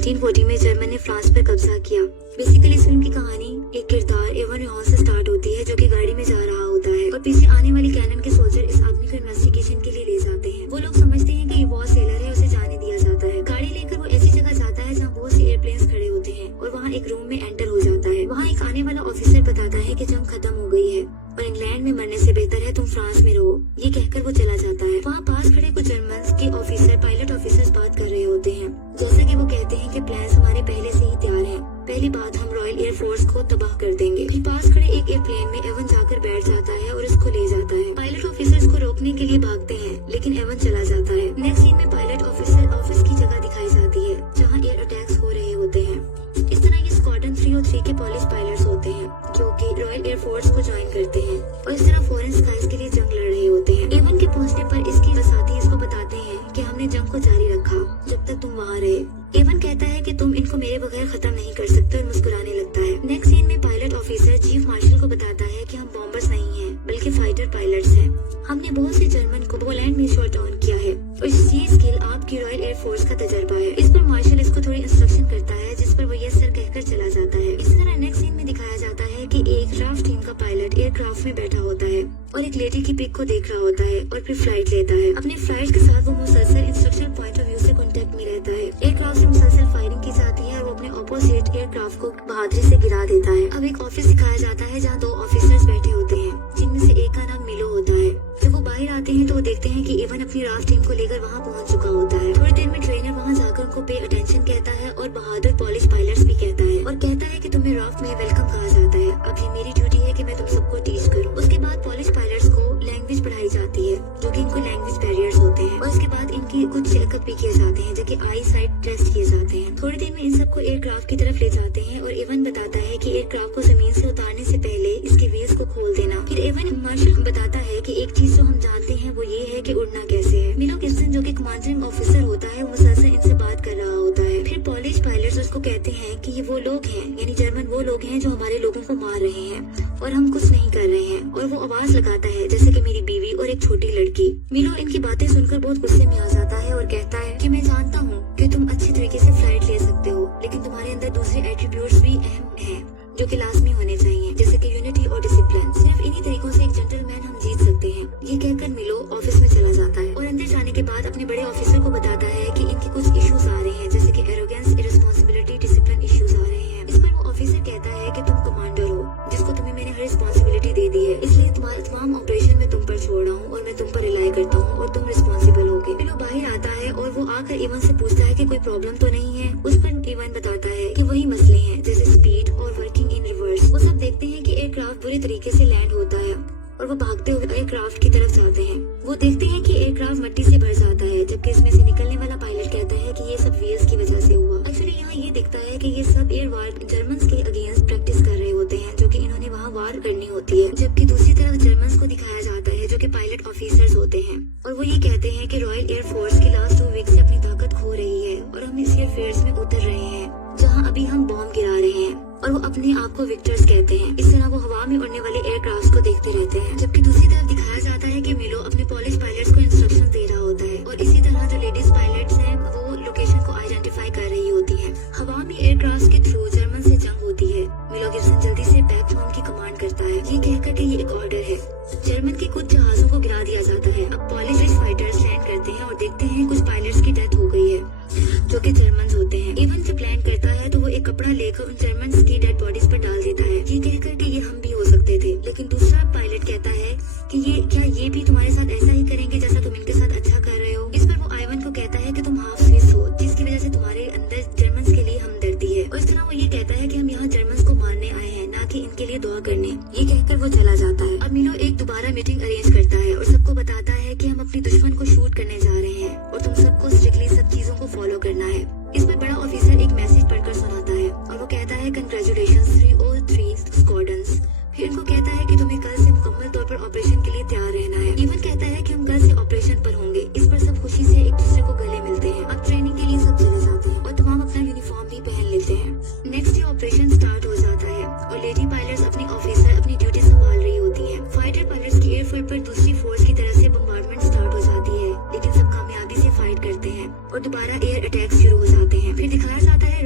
1940 में जर्मन ने फ्रांस पर कब्जा किया। बेसिकली इस फिल्म की कहानी एक किरदार एवन रिहान से स्टार्ट होती है जो कि गाड़ी में जा रहा होता है और पीछे आने वाली कैनन के सोल्जर इस आदमी को इन्वेस्टिगेशन के लिए ले जाते हैं। वो लोग समझते हैं कि ये वॉर सेलर है, उसे जाने दिया जाता है। गाड़ी लेकर वो ऐसी जगह जाता है जहाँ बहुत से एयरप्लेन्स खड़े होते हैं और वहाँ एक रूम में एंटर हो जाता है। वहाँ एक आने वाला ऑफिसर बताता है कि जंग खत्म हो गई है और इंग्लैंड में मरने से बेहतर है तुम फ्रांस में रहो। ये कहकर वो चला जाता है। वहाँ पास खड़े कुछ जर्मन के ऑफिसर पायलट ऑफिसर्स बात कर रहे होते हैं। जैसा कि वो कहते हैं कि प्लान्स हमारे पहले से ही तैयार हैं। पहली बात, हम रॉयल एयरफोर्स को तबाह कर देंगे। फिर पास खड़े एक एयरप्लेन में एवन जाकर बैठ जाता है और इसको ले जाता है। पायलट ऑफिसर्स को रोकने के लिए भागते हैं लेकिन एवन चला जाता है। नेक्स्ट सीन में पायलट ऑफिसर ऑफिस की जगह दिखाई जाती है जहाँ एयर अटैक्स हो रहे होते हैं। इस तरह ये स्क्वाड्रन 3 और 3 के पॉलिश पायलट्स होते हैं जो कि रॉयल एयरफोर्स को ज्वाइन करते हैं और इस तरह फॉरेन स्काइज के लिए जंग लड़ रहे होते हैं। एवन के पहुंचने पर इसके साथी इसको बताते हैं कि हमने जंग को जारी रखा जब तक तुम वहाँ रहे। एवन कहता है कि तुम इनको मेरे बगैर खत्म नहीं कर सकते और मुस्कुराने लगता है। नेक्स्ट सीन में पायलट ऑफिसर चीफ मार्शल को बताता है कि हम बॉम्बर्स नहीं हैं बल्कि फाइटर पायलट्स हैं। हमने बहुत से जर्मन को पोलैंड में शॉट डाउन किया है और ये स्किल आपकी रॉयल एयरफोर्स का तजर्बा है। इस पर मार्शल इसको थोड़ी इंस्ट्रक्शन करता है जिस पर वो यस सर कहकर चला जाता है। इसी तरह नेक्स्ट सीन में दिखाया जाता है कि एक क्राफ्ट टीम का पायलट एयरक्राफ्ट में बैठा होता है और एक लेडी की पिक को देख रहा होता है और फिर फ्लाइट लेता है। अपने फ्लाइट के साथ वो मुसलसल इंस्ट्रक्शनल पॉइंट ऑफ व्यू से कांटेक्ट में रहता है। एयरक्राफ्ट से मुसलसल फायरिंग की जाती है और वो अपने ऑपोजिट एयरक्राफ्ट को बहादुरी से गिरा देता है। अब एक ऑफिस दिखाया जाता है जहाँ 2 ऑफिसर्स बैठे होते हैं जिनमें से एक का नाम मिलो होता है। जब वो बाहर आते हैं तो वो देखते हैं कि एवन अपनी राफ्ट टीम को लेकर वहाँ पहुँच चुका होता है। थोड़ी देर में ट्रेनर वहाँ जाकर उनको पे अटेंशन कहता है और बहादुर पॉलिश पायलट्स भी कहता है और कहता है कि तुम्हें राफ्ट में वेलकम कहा जाता है। अब ये मेरी ड्यूटी है कि मैं तुम सबको टीच करूँ। उसके बाद पॉलिश पायलट्स को लैंग्वेज पढ़ाई जाती है जो कि इनको लैंग्वेज बैरियर्स होते हैं और उसके बाद इनकी कुछ चेकअप भी किए जाते हैं जो कि आई साइट टेस्ट किए जाते हैं। थोड़ी देर में इन सबको एयरक्राफ्ट की तरफ ले जाते हैं और एवन बताता है कि एयरक्राफ्ट को जमीन से उतारने से पहले इसके व्हील्स को खोल देना। फिर एवन मार्शल बताता है कि एक चीज जो हम जानते हैं वो ये है कि उड़ना कैसे है। मिलो गिब्सन जो कि कमांडिंग ऑफिसर होता है वो मुसलसल इनसे बात कर रहा होता है। फिर पॉलिश पायलट्स उसको कहते हैं कि ये वो लोग हैं यानी जर्मन वो लोग हैं जो हमारे लोगों को मार रहे हैं और हम कुछ नहीं कर रहे हैं। और वो आवाज लगाता है जैसे कि मेरी बीवी और एक छोटी लड़की। मिलो इनकी बातें सुनकर बहुत गुस्से में आ जाता है और कहता है कि मैं जानता हूँ कि तुम अच्छी तरीके से फ्लाइट ले सकते हो लेकिन तुम्हारे अंदर दूसरे एट्रीब्यूट्स भी अहम हैं जो कि लाजमी होने चाहिए जैसे कि यूनिटी और डिसिप्लिन। सिर्फ इन्हीं तरीकों से एक जेंटलमैन हम जीत सकते हैं। ये कहकर मिलो ऑफिस में चला जाता है और अंदर जाने के बाद अपने बड़े ऑफिसर को बताता है कि इनके कुछ इश्यूज आ रहे हैं जैसे कि एरोगेंस, इररिस्पांसिबिलिटी, डिसिप्लिन इश्यूज आ रहे हैं। इस पर वो ऑफिसर कहता है कि तुम कमांडर हो जिसको तुम्हें मैंने हर रिस्पांसिबिलिटी दे दी है, इसलिए तुम्हारे तमाम ऑपरेशन में तुम पर छोड़ रहा हूँ और मैं तुम पर रिलाई करता हूँ और तुम रिस्पांसिबल होगे। फिर वो बाहर आता है और वो आकर इवन से पूछता है कि कोई प्रॉब्लम तो नहीं है। उस पर इवन बताता है कि वही मसले हैं जैसे स्पीड और वर्किंग इन रिवर्स। वो सब देखते हैं कि एयरक्राफ्ट बुरी तरीके से लैंड होता है और वो भागते हुए एयरक्राफ्ट की तरफ जाते हैं। वो देखते हैं कि एयरक्राफ्ट मिट्टी से भर जाता है जबकि इसमें से निकलने वाला पायलट कहता है कि ये सब व्हील्स की वजह से हुआ। एक्चुअली यहाँ ये दिखता है कि ये सब एयर वार जर्मन्स के अगेंस्ट प्रैक्टिस कर रहे होते हैं जो कि इन्होंने वहाँ वार करनी होती है। जबकि दूसरी तरफ जर्मन्स को दिखाया जाता है जो कि पायलट ऑफिसर्स होते हैं और वो ये कहते हैं कि रॉयल एयरफोर्स की लास्ट 2 वीक से अपनी ताकत खो रही है और हम इस एयरफील्ड्स में उतर रहे हैं जहाँ अभी हम बॉम्ब गिरा रहे हैं और वो अपने आप को विक्टर्स कहते हैं। इस तरह वो हवा में उड़ने वाले एयरक्राफ्ट को देखते रहते हैं। जबकि दूसरी तरफ दिखाया जाता है कि मिलो अपने पॉलिश पायलट्स को इंस्ट्रक्शन दे रहा होता है और इसी तरह जो लेडीज पायलट्स हैं वो लोकेशन को आइडेंटिफाई कर रही होती हैं। हवा में एयरक्राफ्ट के थ्रू जर्मन से जंग होती है। मिलो गिब्सन जल्दी से बैक होम की कमांड करता है ये कहकर कि ये एक ऑर्डर है। जर्मन के कुछ जहाजों को गिरा दिया जाता है। अब पॉलिश फाइटर्स लैंड करते हैं और देखते हैं कुछ पायलट्स की डेथ हो गई है जो कि जर्मन होते हैं। इवन जब लैंड करता है तो वो एक कपड़ा लेकर उन जर्मन की डेड बॉडीज पर डाल देता है ये कहकर कि ये हम भी हो सकते थे। लेकिन दूसरा पायलट कहता है कि ये भी तुम्हारे साथ ऐसा ही करेंगे जैसा तुम इनके साथ अच्छा कर रहे हो। इस पर वो आइवन को कहता है कि तुम हाफ स्विस हो जिसकी वजह से तुम्हारे अंदर जर्मन के लिए हमदर्दी है और इस तरह वो ये कहता है कि हम यहाँ जर्मन को मारने आए हैं ना कि इनके लिए दुआ करने। ये कहकर वो चला जाता है। अब मिलो एक दोबारा मीटिंग अरेंज करता है और सबको बताता है कि हम अपने दुश्मन को शूट करने जा रहे हैं और तुम सबको स्ट्रिक्टली सब चीजों को फॉलो करना है। इस पर बड़ा ऑफिसर एक मैसेज पढ़कर सुनाता है और वो कहता है कंग्रेचुलेशंस 303 स्क्वाड्रन्स। फिर उनको कहता है कि तुम्हें कल से मुकम्मल तौर पर ऑपरेशन के लिए तैयार रहना है। इवन कहता है कि हम कल से ऑपरेशन पर होंगे। इस पर सब खुशी से एक दूसरे को गले मिलते हैं। अब ट्रेनिंग के लिए सब चले जाते हैं और तमाम अपना यूनिफॉर्म भी पहन लेते हैं। नेक्स्ट डे ऑपरेशन स्टार्ट हो जाता है और लेडी पायलट्स अपनी ऑफिसर अपनी ड्यूटी संभाल रही होती है। फाइटर पायलट्स की एयरफील्ड पर दूसरी फोर्स की तरफ से बम्बार्डमेंट स्टार्ट हो जाती है लेकिन सब कामयाबी से फाइट करते हैं और दोबारा एयर अटैक शुरू हो जाते हैं। फिर दिखाया जाता है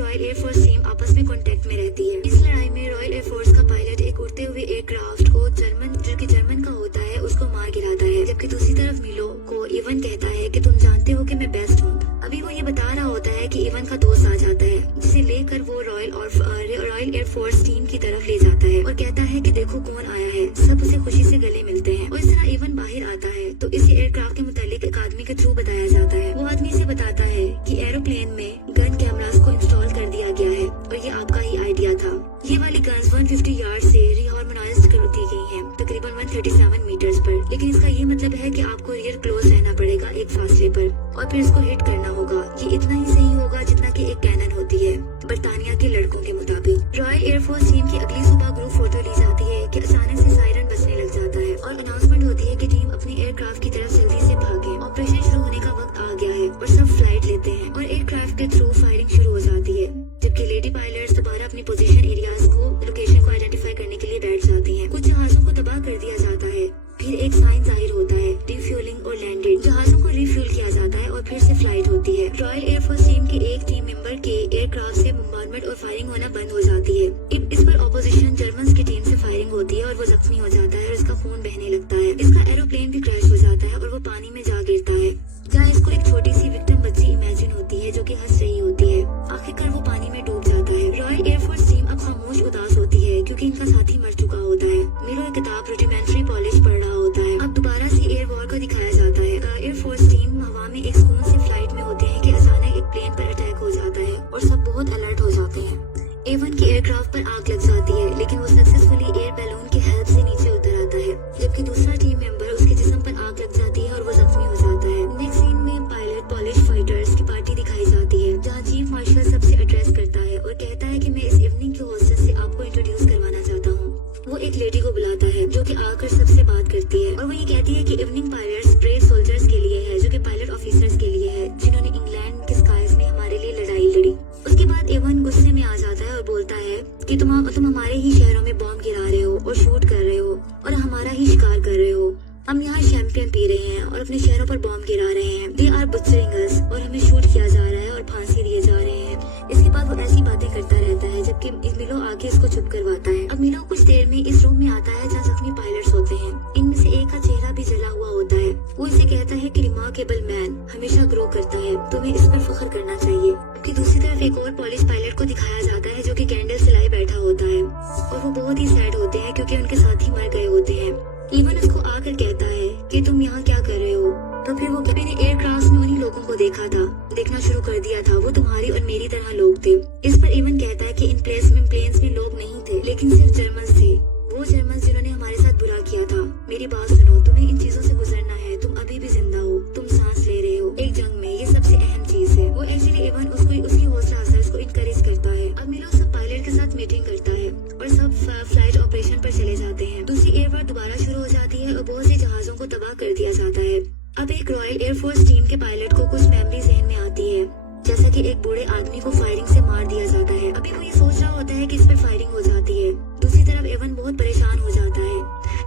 का दोस्त आ जाता है, जिसे लेकर वो रॉयल एयरफोर्स टीम की तरफ ले जाता है और कहता है कि देखो कौन आया है। सब उसे खुशी से गले मिलते हैं और इस तरह एवन बाहर आता है तो इसे एयरक्राफ्ट के मुतालिक एक आदमी के थ्रू बताया जाता है। वो आदमी से बताता है कि एरोप्लेन में गन कैमरास को इंस्टॉल कर दिया गया है और ये आपका ही आइडिया था। ये वाली गन्स 150 यार्ड से रिहार्मोनाइज्ड कर दी गई हैं, तकरीबन 137 मीटर्स पर। लेकिन इसका ये मतलब है कि आपको रियर क्लोज रहना पड़ेगा एक फासले पर और फिर इसको हिट करना होगा। ये इतना ही सही होगा जितना कि एक कैनन होती है बरतानिया के लड़कों के मुताबिक। रॉयल एयरफोर्स टीम की अगली सुबह ग्रुप फोटो ली जाती है कि अचानक से सायरन बजने लग जाता है और अनाउंसमेंट होती है कि टीम अपनी एयरक्राफ्ट की तरफ जल्दी से भागे। ऑपरेशन शुरू होने का वक्त आ गया है और सब फ्लाइट लेते हैं और एयरक्राफ्ट के थ्रू फायरिंग शुरू हो जाती है, जबकि लेडी पायलट्स दोबारा अपनी पोजीशन एरियाज को लोकेशन को आइडेंटिफाई करने के लिए बैठ जाती हैं। कुछ जहाजों को तबाह कर दिया जाता है, फिर एक साइन जाहिर होता है रिफ्यूलिंग और लैंडिंग। जहाजों को रिफ्यूल किया जाता है और फिर से फ्लाइट होती है। रॉयल एयरफोर्स टीम के एक टीम मेंबर के एयरक्राफ्ट से बम्बार्डमेंट और फायरिंग होना बंद हो जाती है। इस पर ऑपोजिशन जर्मन्स की टीम से फायरिंग होती है और वो जख्मी हो जाता है और इसका खून बहने लगता है। इसका एरोप्लेन भी क्रैश हो जाता है और वो पानी में जा गिरता है, जहाँ इसको एक छोटी सी विक्टिम बच्ची इमेजिन होती है जो कि हंस रही होती है। आखिरकार वो पानी में डूब जाता है। रॉयल एयरफोर्स टीम अब खामोश उदास होती है क्योंकि इनका साथी मर चुका होता है। मीलो एक किताब रुडिमेंट्री पॉलिश पढ़ रहा होता है। अब दोबारा से एयर वॉर को दिखाया जाता है। एयरफोर्स टीम हवा में एक सुकून से फ्लाइट में होते हैं कि अचानक एक प्लेन पर अटैक हो जाता है और सब बहुत अलर्ट हो जाते हैं। एवन की एयरक्राफ्ट पर आग लग जाती है, लेकिन वो सक्सेसफुली एयर बैलून की हेल्प से नीचे उतर आता है, जबकि दूसरा टीम मेंबर उसके जिस्म पर आग लग जाती है और वो जख्मी हो जाता है। नेक्स्ट सीन में पायलट पॉलिश फाइटर्स की पार्टी दिखाई जाती है, जहाँ चीफ मार्शल सबसे एड्रेस करता है और कहता है कि मैं इस इवनिंग के होस्टेस से आपको इंट्रोड्यूस करवाना चाहता हूँ। वो एक लेडी को बुलाता है जो कि आकर सबसे बात करती है और वो ये कहती है कि इवनिंग पायलट्स ब्रेव सोल्जर्स के लिए है, जो कि पायलट ऑफिसर्स के लिए है, जिन्होंने इंग्लैंड के स्काइज में हमारे लिए लड़ाई लड़ी। उसके बाद एवन गुस्से में आ जाता है और बोलता है कि तुम हमारे ही शहरों में बॉम्ब गिरा रहे हो और शूट कर रहे हो और हमारा ही शिकार कर रहे हो। हम यहाँ शैंपियन पी रहे हैं और अपने शहरों पर बॉम्ब गिरा रहे हैं। दे आर बुचरिंग अस, और हमें शूट किया जा रहा है और फांसी दिए जा रहे हैं। इसके बाद वो ऐसी बातें करता रहता है जबकि मिलो आके इसको चुप करवाता है। अब मिलो कुछ देर में इस रूम में आता है जहाँ जख्मी पायलट्स होते हैं। इनमें से एक का चेहरा भी जला हुआ होता है। वो इसे कहता है कि रिमार्केबल मैन हमेशा ग्रो करता है, तुम्हें इस पर फख्र करना चाहिए। कि दूसरी तरफ एक और पॉलिश पायलट को दिखाया जाता है जो कि कैंडल सिलाई बैठा होता है और वो बहुत ही सैड होते हैं क्योंकि उनके साथी मर गए होते हैं। इवन उसको आकर कहता है कि तुम यहाँ क्या कर रहे हो। तो फिर वो मैंने एयरक्राफ्ट में उन्हीं लोगों को देखना शुरू कर दिया था, वो तुम्हारी और मेरी तरह लोग थे। इस पर इवन कहता है कि इन प्लेन्स में लोग नहीं थे, लेकिन सिर्फ जर्मन्स थे, वो जर्मन्स जिन्होंने हमारे साथ बुरा किया था। मेरी बात सुनो, तुम्हें इन चीजों से गुजरना है, तुम अभी भी जिंदा हो, तुम सांस ले रहे हो एक जंग में, ये सबसे अहम चीज है। वो एक्चुअली इवन उसकी हौसला अफजाई को इनकरेज करता है। अब मिलो सब पायलट के साथ मीटिंग करता है और सब फ्लाइट ऑपरेशन पर चले जाते हैं। दूसरी एयर वॉर दोबारा शुरू हो जाती है और बहुत से जहाजों को तबाह कर दिया जाता है। अब एक रॉयल एयरफोर्स टीम के पायलट को कुछ मेमोरी जहन में आती है, जैसा कि एक बूढ़े आदमी को फायरिंग से मार दिया जाता है। अभी वो ये सोच रहा होता है कि इस पर फायरिंग हो जाती है। दूसरी तरफ एवन बहुत परेशान हो जाता है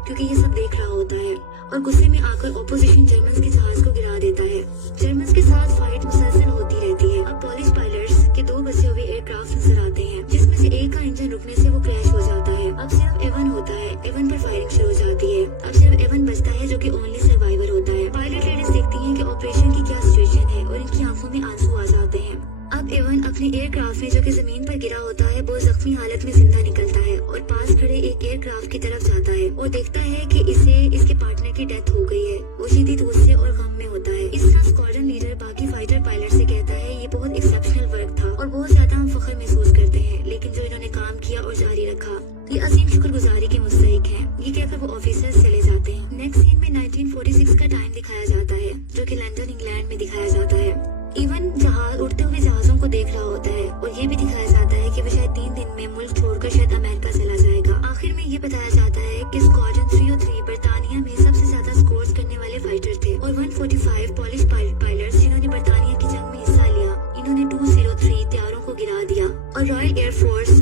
क्योंकि ये सब देख रहा होता है और गुस्से में आकर ऑपोजिशन जर्मन्स के जहाज को गिरा देता है। जर्मन्स के साथ फाइट मुसलसल होती रहती है। अब पॉलिश पायलट्स के 2 बचे हुए एयरक्राफ्ट नजर आते हैं, जिसमें से एक का इंजन रुकने से वो क्रैश हो जाता है। अब सिर्फ एवन होता है, एवन पर फायरिंग शुरू हो जाती है। अब सिर्फ एवन बचता है जो कि ओनली सर्वाइवर होता है। पायलट लेडीज देखती हैं कि ऑपरेशन की क्या सिचुएशन है और इनकी आंखों में आंसू आ जाते हैं। अब एवन अपने एयरक्राफ्ट में जो कि जमीन पर गिरा होता है वो जख्मी हालत में जिंदा निकलता है और पास खड़े एक एयरक्राफ्ट की तरफ जाता है और देखता है कि इसके पार्टनर की डेथ हो गई है। वो शदीद गुस्से और गम में होता है। इस तरह स्क्वाड्रन लीडर बाकी फाइटर पायलट से कहता है ये बहुत एक्सेप्शनल वर्क था और बहुत ज्यादा हम फख्र महसूस करते हैं, लेकिन जो इन्होंने काम किया और जारी रखा ये अजीम शुक्रगुजारी के मुस्तहिक है। ये कहकर वो ऑफिसर्स चले जाते हैं। नेक्स्ट सीन में 1946 का टाइम दिखाया जाता है जो कि लंदन इंग्लैंड में दिखाया जाता है। इवन जहाज उड़ते हुए जहाजों को देख रहा होता है और ये भी दिखाया जाता है कि वो शायद 3 दिन में मुल्क छोड़कर शायद अमेरिका चला जाएगा। आखिर में ये बताया जाता है कि स्क्वाड्रन 303 बरतानिया में सबसे ज्यादा स्कोर्स करने वाले फाइटर थे और 145 पॉलिश पायलट्स जिन्होंने बरतानिया की जंग में हिस्सा लिया, इन्होंने 203 तैयारों को गिरा दिया और रॉयल एयरफोर्स